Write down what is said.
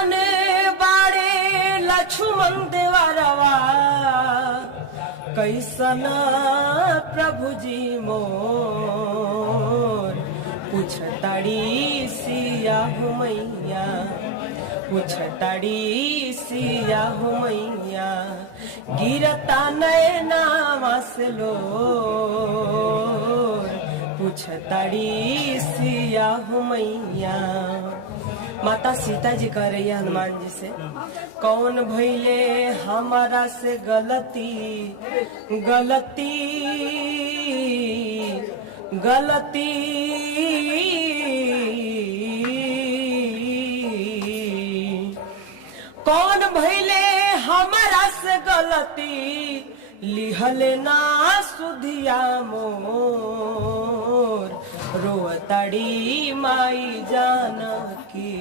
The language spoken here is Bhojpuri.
कैसन बाड़े लक्ष्मण देवरवा, कैसन प्रभु जी मोर। पूछताड़ी सिया हो मैया, पूछताड़ी सिया हो मैया, गिरता नैना से लोर। पूछताड़ी सिया हो मैया। माता सीता जी कह रही है हनुमान जी से, कौन भइले हमारा से गलती, गलती गलती कौन भइले हमारा से गलती, लिहले ना सुधिया मोर। रोताड़ी माई जानकी।